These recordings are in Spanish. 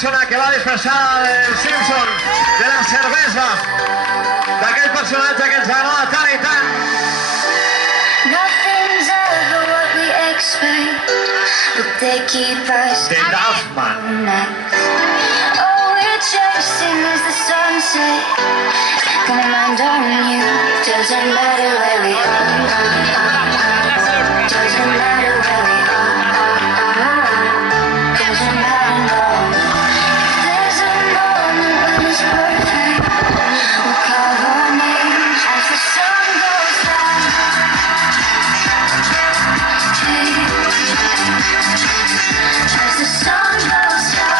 persona que va disfressada del Simpson, de la cervesa, d'aquell personatge que ens agrada tant i tant. Nothing's ever what we expect, but they keep us The Duffman. next. Oh, we're chasing as the sunset. Got my mind on you. Doesn't matter where we are. Doesn't matter where we are. Doesn't matter, no. If there's a moment when it's perfect, we'll call our names as the sun goes down. As the sun goes down.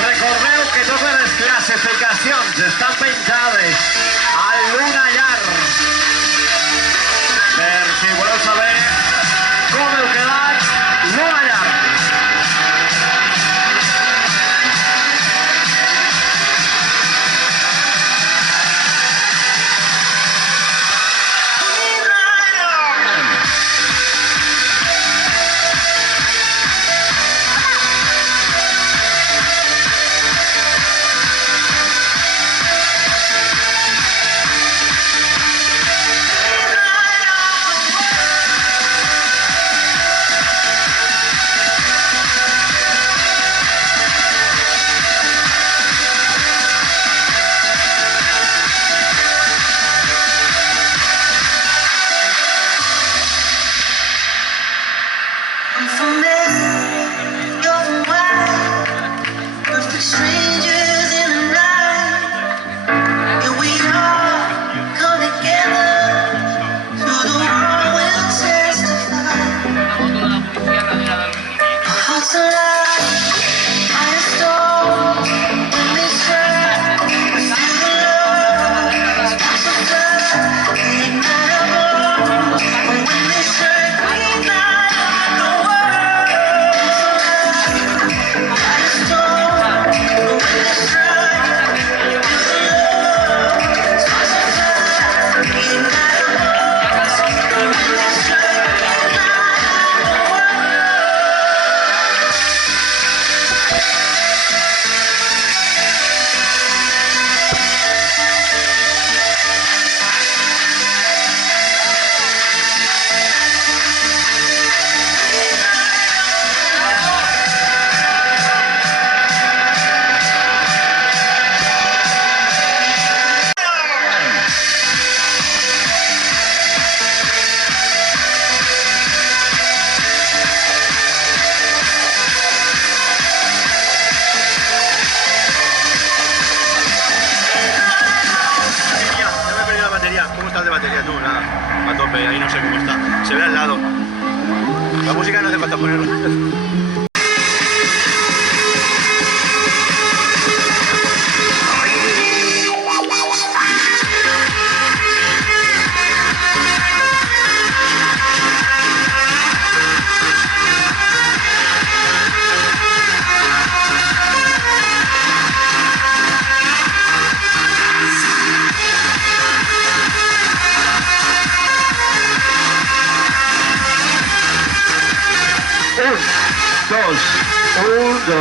Recordeu que totes les classificacions estan penjades al Lunallar. Per si voleu saber com heu quedat, Lunallar. ¿Cómo estás de batería tú? Nada, a tope, ahí no sé cómo está. Se ve al lado. La música no hace falta ponerla. Un, dos.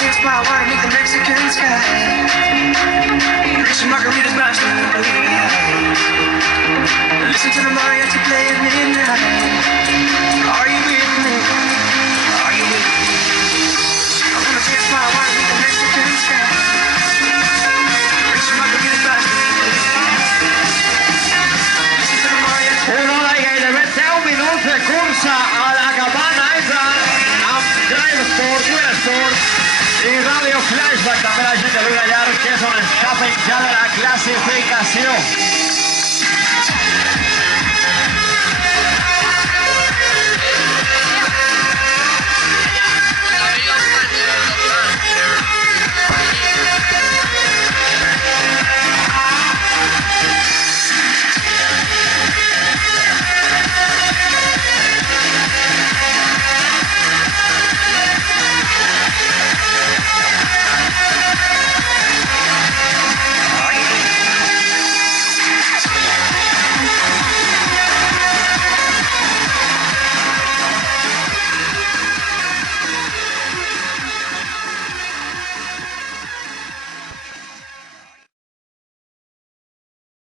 dance by water beneath the Mexican sky. Drinking margaritas by the blue light. Listen to the mariachi play at midnight. Are you